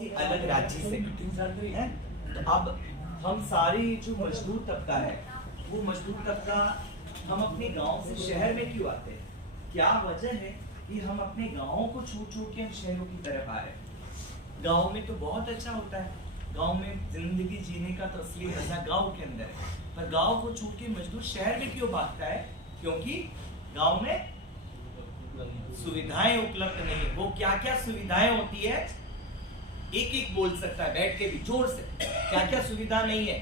अलग राज्य से हैं। तो अब हम सारे जो मजदूर तबका है वो मजदूर तबका हम अपने गांव से शहर में क्यों आते हैं? क्या वजह है कि हम अपने गांवों को छोड़ छोड़ के हम शहरों की तरफ आ रहे हैं? गांव में तो बहुत अच्छा होता है, गांव में जिंदगी जीने का तो असली मजा गांव के अंदर है, पर गांव को छोड़ के मजदूर शहर में क्यों भागता है? क्योंकि गांव में सुविधाएं उपलब्ध नहीं है। वो क्या क्या सुविधाएं होती है एक एक बोल सकता है बैठ के भी जोर से, क्या क्या सुविधा नहीं है।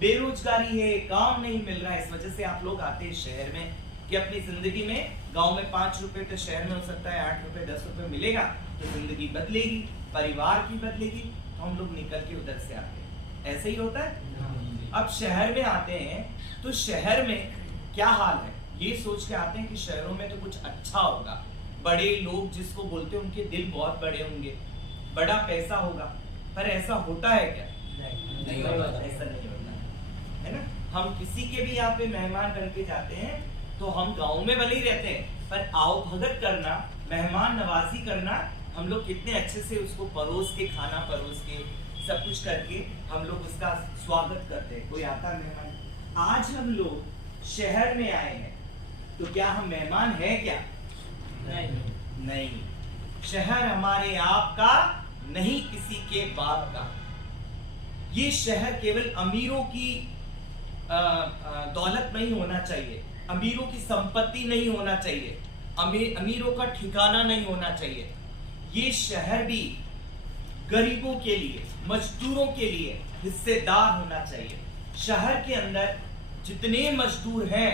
बेरोजगारी है, काम नहीं मिल रहा है, इस वजह से आप लोग आते हैं शहर में कि अपनी जिंदगी में गांव में 5 रुपए तो शहर में हो सकता है 8 रुपए 10 रुपए मिलेगा तो जिंदगी बदलेगी, परिवार की बदलेगी, तो हम लोग निकल के उधर से आते हैं। ऐसे ही होता है। अब शहर में आते हैं तो शहर में क्या हाल है ये सोच के आते हैं कि शहरों में तो कुछ अच्छा होगा, बड़े लोग जिसको बोलते हैं उनके दिल बहुत बड़े होंगे, बड़ा पैसा होगा, पर ऐसा होता है क्या? नहीं होता, ऐसा नहीं होता है ना। हम किसी के भी यहाँ पे मेहमान बन के जाते हैं तो हम गांव में भले ही रहते हैं, पर आओ भगत करना, मेहमान नवाजी करना, हम लोग कितने अच्छे से उसको परोस के, खाना परोस के, सब कुछ करके हम लोग उसका स्वागत करते हैं। कोई आता मेहमान। आज हम लोग शहर में आए हैं तो क्या हम मेहमान हैं क्या? नहीं। शहर हमारे आप का नहीं, किसी के बाप का। ये शहर केवल अमीरों की दौलत नहीं होना चाहिए, अमीरों की संपत्ति नहीं होना चाहिए, अमीरों का ठिकाना नहीं होना चाहिए। ये शहर भी गरीबों के लिए, मजदूरों के लिए हिस्सेदार होना चाहिए। शहर के अंदर जितने मजदूर हैं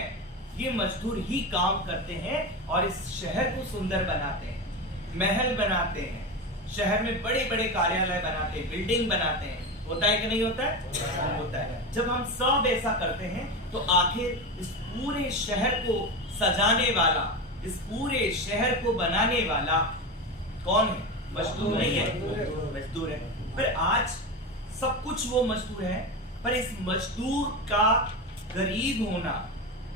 ये मजदूर ही काम करते हैं और इस शहर को सुंदर बनाते हैं, महल बनाते हैं, शहर में बड़े बड़े कार्यालय बनाते हैं, बिल्डिंग बनाते हैं। होता है कि नहीं होता है? होता है। जब हम सब ऐसा करते हैं तो आखिर इस पूरे शहर को सजाने वाला, इस पूरे शहर को बनाने वाला कौन है? मजदूर नहीं है, मजदूर है। पर आज सब कुछ वो मजदूर है, पर इस मजदूर का गरीब होना,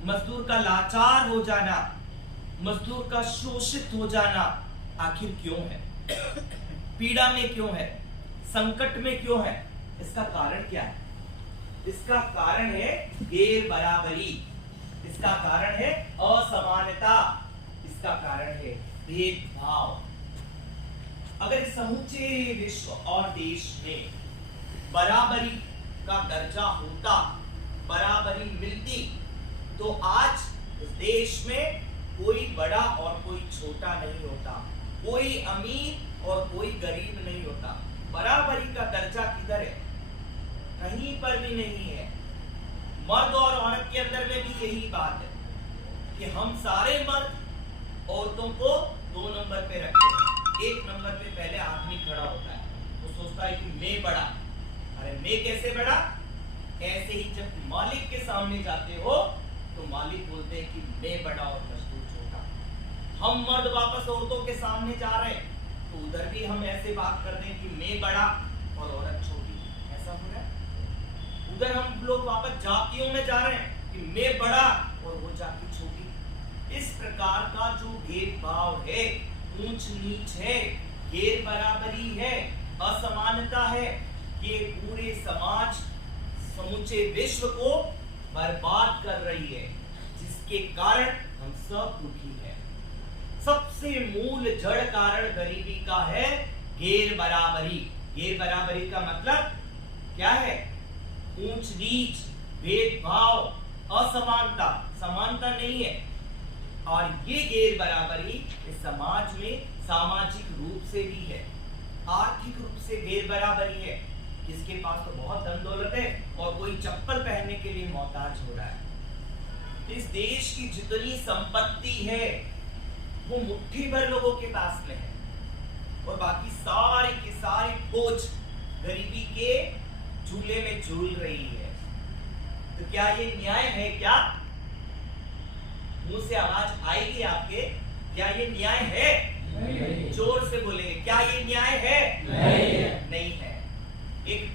मजदूर का लाचार हो जाना, मजदूर का शोषित हो जाना आखिर क्यों है? पीड़ा में क्यों है? संकट में क्यों है? इसका कारण क्या है? इसका कारण है गैर बराबरी, इसका कारण है असमानता, इसका कारण है भेदभाव। अगर समूचे विश्व और देश में बराबरी का दर्जा होता, बराबरी मिलती, तो आज इस देश में कोई बड़ा और कोई छोटा नहीं होता, कोई अमीर और कोई गरीब नहीं होता। बराबरी का दर्जा किधर है? कहीं पर भी नहीं है। मर्द और औरत के अंदर में भी यही बात है कि हम सारे मर्द औरतों को 2 नंबर पे रखते हैं। 1 नंबर पे पहले आदमी खड़ा होता है, वो सोचता है कि मैं बड़ा। अरे मैं कैसे बड़ा? ऐसे ही जब मालिक के सामने जाते हो तो मालिक बोलते हैं कि मैं बड़ा और मजदूर छोटा। हम मर्द वापस औरतों के सामने जा रहे हैं तो उधर भी हम ऐसे बात कर रहे हैं कि मैं बड़ा और औरत छोटी। ऐसा हो रहा है। उधर हम लोग वापस जातियों में जा रहे हैं कि मैं बड़ा और वो जाति छोटी। इस प्रकार का जो भेदभाव है, ऊंच नीच है, गैर बराबरी है, असमानता है, ये पूरे समाज, समूचे विश्व को बर्बाद कर रही है, जिसके कारण हम सब दुखी हैं। सबसे मूल जड़ कारण गरीबी का है गैर बराबरी। गैर बराबरी का मतलब क्या है? ऊंच नीच, भेदभाव, असमानता, समानता नहीं है। और ये गैर बराबरी इस समाज में सामाजिक रूप से भी है, आर्थिक रूप से गैर बराबरी है। किसके पास तो बहुत धन दौलत है और कोई चप्पल पहनने के लिए मोहताज हो रहा है। इस देश की जितनी संपत्ति है वो मुट्ठी भर लोगों के पास में है और बाकी सारी की सारी बोझ गरीबी के झूले में झूल रही है। तो क्या ये न्याय है? क्या मुंह से आवाज आएगी आपके? क्या ये न्याय है? नहीं। जोर से बोलेंगे, क्या ये न्याय है? नहीं है। एक